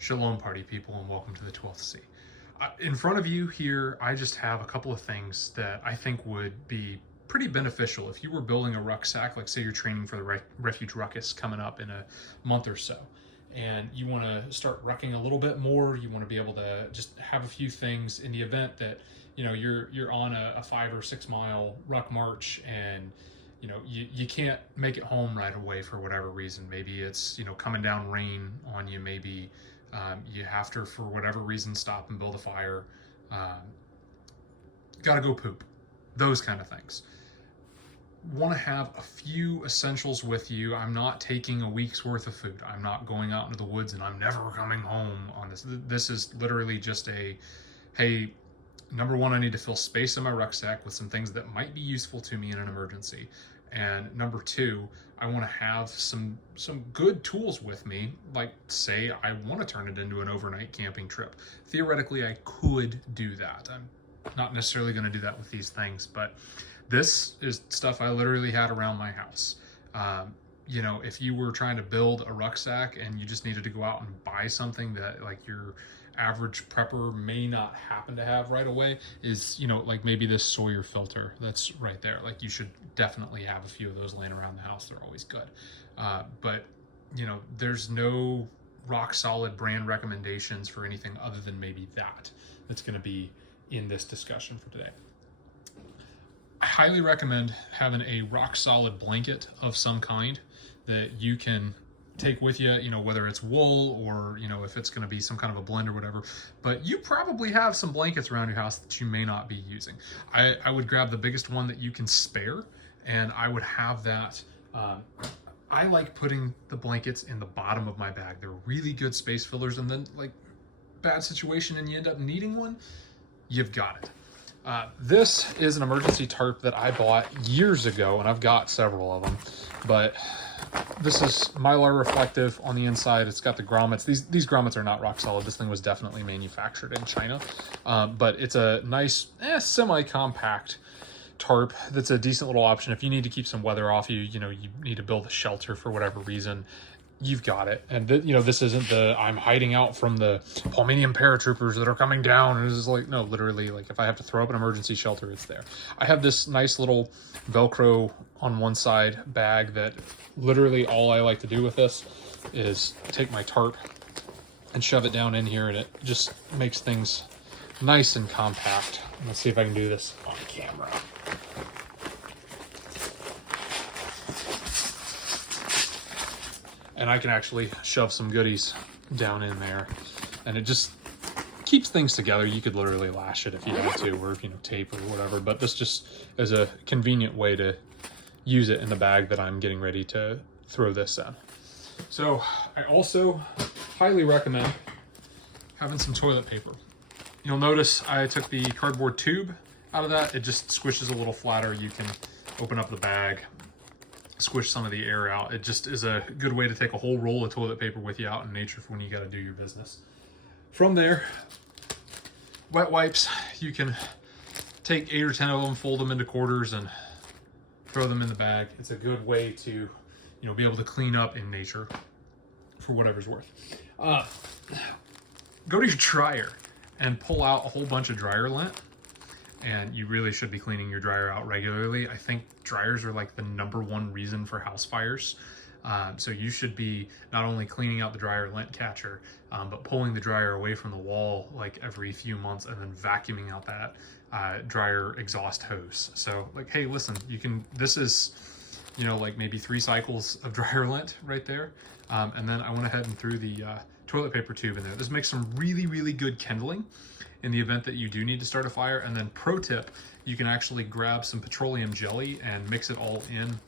Shalom party people, and welcome to the 12th Sea. In front of you here, I just have a couple of things that I think would be pretty beneficial if you were building a rucksack, like say you're training for the Refuge Ruckus coming up in a month or so, and you want to start rucking a little bit more. You want to be able to just have a few things in the event that you're on a 5 or 6 mile ruck march, and you can't make it home right away for whatever reason. Maybe it's coming down rain on you. Maybe you have to, for whatever reason, stop and build a fire. Gotta go poop. Those kind of things. Want to have a few essentials with you. I'm not taking a week's worth of food. I'm not going out into the woods and I'm never coming home on this. This is literally just hey, number one, I need to fill space in my rucksack with some things that might be useful to me in an emergency. And number two, I want to have some good tools with me. Like say I want to turn it into an overnight camping trip. Theoretically, I could do that. I'm not necessarily going to do that with these things, but this is stuff I literally had around my house. If you were trying to build a rucksack and you just needed to go out and buy something that like your average prepper may not happen to have right away, is like maybe this Sawyer filter that's right there. Like you should definitely have a few of those laying around the house. They're always good. But there's no rock solid brand recommendations for anything other than maybe that's going to be in this discussion for today. I highly recommend having a rock solid blanket of some kind that you can take with you, whether it's wool or, if it's going to be some kind of a blend or whatever. But you probably have some blankets around your house that you may not be using. I would grab the biggest one that you can spare, and I would have that. I like putting the blankets in the bottom of my bag. They're really good space fillers, and then like bad situation and you end up needing one, you've got it. This is an emergency tarp that I bought years ago, and I've got several of them, but this is Mylar reflective on the inside. It's got the grommets. These grommets are not rock solid. This thing was definitely manufactured in China, but it's a nice, semi-compact tarp that's a decent little option. If you need to keep some weather off you, you need to build a shelter for whatever reason, you've got it. And this isn't the I'm hiding out from the Palmanian paratroopers that are coming down. And it's like, no, literally, like if I have to throw up an emergency shelter, it's there. I have this nice little Velcro on one side bag that literally all I like to do with this is take my tarp and shove it down in here, and it just makes things nice and compact. Let's see if I can do this on camera. And I can actually shove some goodies down in there, and it just keeps things together. You could literally lash it if you had to, or tape or whatever, but this just is a convenient way to use it in the bag that I'm getting ready to throw this in. So I also highly recommend having some toilet paper. You'll notice I took the cardboard tube out of that. It just squishes a little flatter. You can open up the bag, squish some of the air out. It just is a good way to take a whole roll of toilet paper with you out in nature for when you got to do your business. From there, wet wipes. You can take 8 or 10 of them, fold them into quarters, and throw them in the bag. It's a good way to, be able to clean up in nature for whatever's worth. Go to your dryer and pull out a whole bunch of dryer lint. And you really should be cleaning your dryer out regularly. I think dryers are like the #1 reason for house fires. So you should be not only cleaning out the dryer lint catcher, but pulling the dryer away from the wall like every few months, and then vacuuming out that dryer exhaust hose. So like, hey, listen, this is, like maybe 3 cycles of dryer lint right there. And then I went ahead and threw the toilet paper tube in there. This makes some really, really good kindling in the event that you do need to start a fire. And then pro tip, you can actually grab some petroleum jelly and mix it all in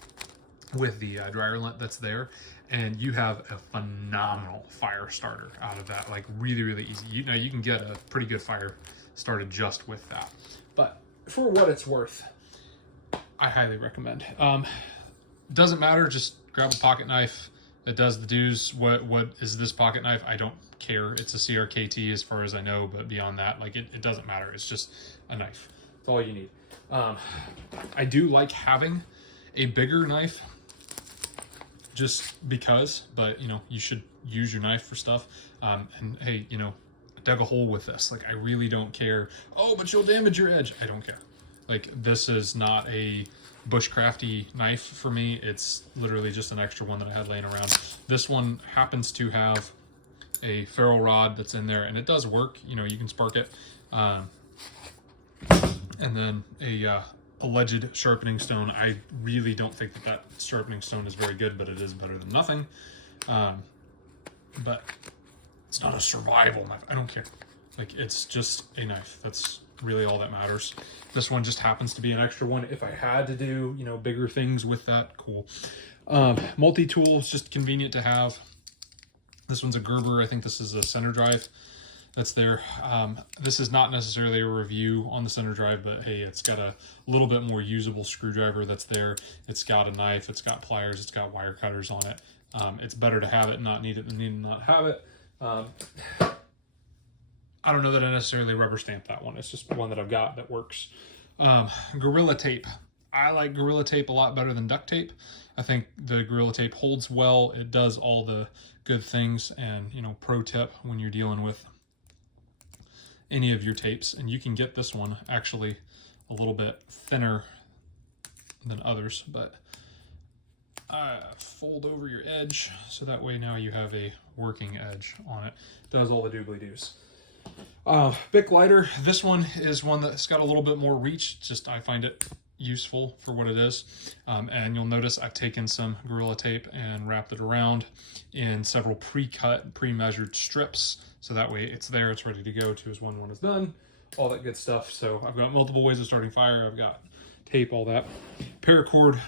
with the dryer lint that's there, and you have a phenomenal fire starter out of that. Like really, really easy. You can get a pretty good fire started just with that. But for what it's worth, I highly recommend. Doesn't matter, just grab a pocket knife. It does the dues. What is this pocket knife? I don't care. It's a CRKT as far as I know, but beyond that, like it doesn't matter. It's just a knife. That's all you need. I do like having a bigger knife just because, but you should use your knife for stuff. And hey, you know, dug a hole with this. Like, I really don't care. Oh, but you'll damage your edge. I don't care. Like, this is not a bushcrafty knife for me. It's literally just an extra one that I had laying around. This one happens to have a ferrule rod that's in there, and it does work. You know, you can spark it. And then a alleged sharpening stone. I really don't think that that sharpening stone is very good, but it is better than nothing. But it's not a survival knife. I don't care. Like, it's just a knife. That's really all that matters. This one just happens to be an extra one. If I had to do, you know, bigger things with that, cool. Multi-tool is just convenient to have. This one's a Gerber. I think this is a center drive that's there. This is not necessarily a review on the center drive, but hey, it's got a little bit more usable screwdriver that's there. It's got a knife, it's got pliers, it's got wire cutters on it. It's better to have it and not need it than need to not have it. I don't know that I necessarily rubber stamp that one. It's just one that I've got that works. Gorilla tape. I like Gorilla tape a lot better than duct tape. I think the Gorilla tape holds well. It does all the good things. And, you know, pro tip when you're dealing with any of your tapes, and you can get this one actually a little bit thinner than others, but fold over your edge so that way now you have a working edge on it. Does all the doobly-doos. Bic lighter. This one is one that's got a little bit more reach. Just I find it useful for what it is. And you'll notice I've taken some Gorilla tape and wrapped it around in several pre-cut, pre-measured strips. So that way it's there, it's ready to go to as one is done, all that good stuff. So I've got multiple ways of starting fire. I've got tape, all that. Paracord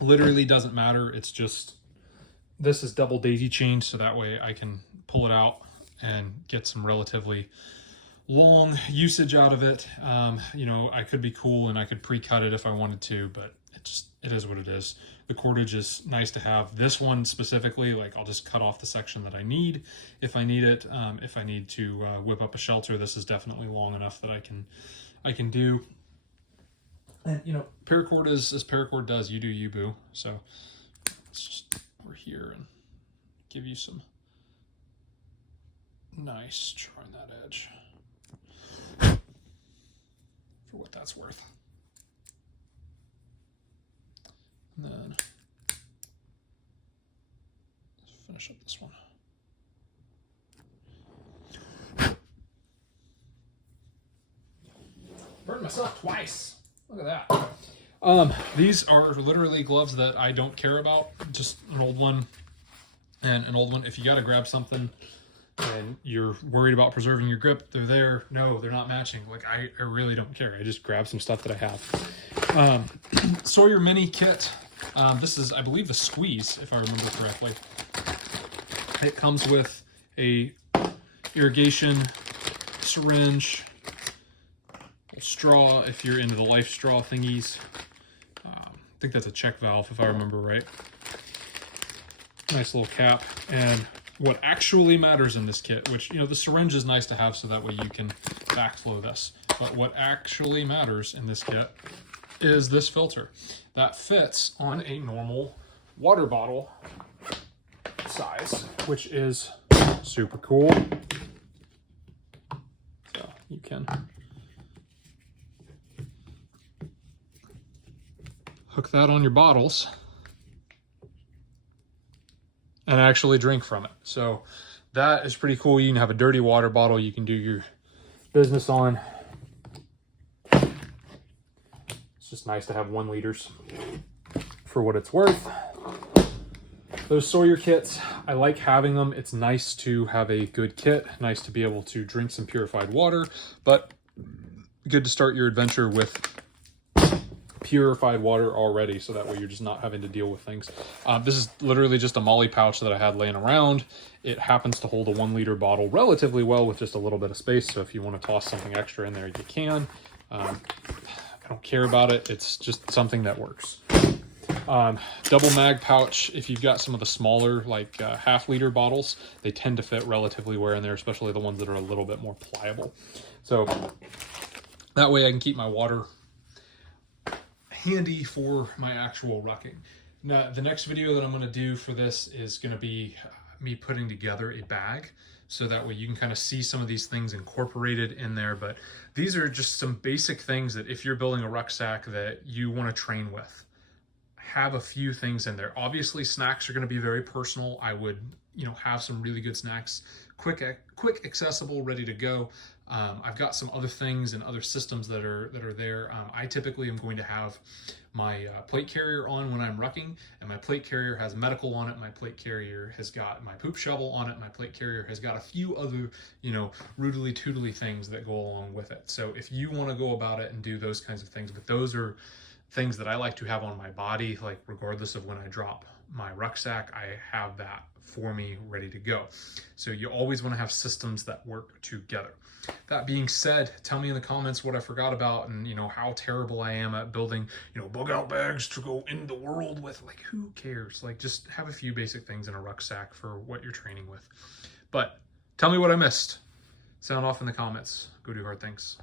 literally doesn't matter. It's just, this is double daisy chained, so that way I can pull it out and get some relatively long usage out of it. You know, I could be cool and I could pre-cut it if I wanted to, but it is what it is. The cordage is nice to have. This one specifically, like, I'll just cut off the section that I need if I need it. If I need to whip up a shelter, this is definitely long enough that I can do. And, you know, paracord is as paracord does. You do you, boo. So let's just over here and give you some nice trying that edge for what that's worth. And then let's finish up this one. Burned myself twice. Look at that. These are literally gloves that I don't care about. Just an old one and an old one. If you got to grab something and you're worried about preserving your grip, they're there. No, they're not matching. Like, I really don't care. I just grab some stuff that I have. Sawyer Mini kit. This is, I believe, the Squeeze, if I remember correctly. It comes with a irrigation syringe, a straw if you're into the life straw thingies. I think that's a check valve if I remember right. Nice little cap. And what actually matters in this kit, which, you know, the syringe is nice to have so that way you can backflow this. But what actually matters in this kit is this filter that fits on a normal water bottle size, which is super cool. So you can hook that on your bottles and actually drink from it. So that is pretty cool. You can have a dirty water bottle you can do your business on. It's just nice to have 1 liters for what it's worth. Those Sawyer kits, I like having them. It's nice to have a good kit, nice to be able to drink some purified water, but good to start your adventure with purified water already, so that way you're just not having to deal with things. This is literally just a Molly pouch that I had laying around. It happens to hold a 1 liter bottle relatively well with just a little bit of space, so if you want to toss something extra in there, you can. I don't care about it. It's just something that works. Double mag pouch. If you've got some of the smaller, like half liter bottles, they tend to fit relatively well in there, especially the ones that are a little bit more pliable. So that way I can keep my water handy for my actual rucking. Now, the next video that I'm going to do for this is going to be me putting together a bag, so that way you can kind of see some of these things incorporated in there. But these are just some basic things that if you're building a rucksack that you want to train with, have a few things in there. Obviously, snacks are going to be very personal. I would, have some really good snacks, quick, accessible, ready to go. I've got some other things and other systems that are there. I typically am going to have my plate carrier on when I'm rucking, and my plate carrier has medical on it. My plate carrier has got my poop shovel on it. My plate carrier has got a few other, roodly toodly things that go along with it. So if you want to go about it and do those kinds of things, but those are things that I like to have on my body, like regardless of when I drop my rucksack, I have that for me ready to go. So you always want to have systems that work together. That being said, tell me in the comments what I forgot about, and how terrible I am at building, bug out bags to go in the world with. Like, who cares? Like, just have a few basic things in a rucksack for what you're training with. But tell me what I missed. Sound off in the comments. Go do hard things.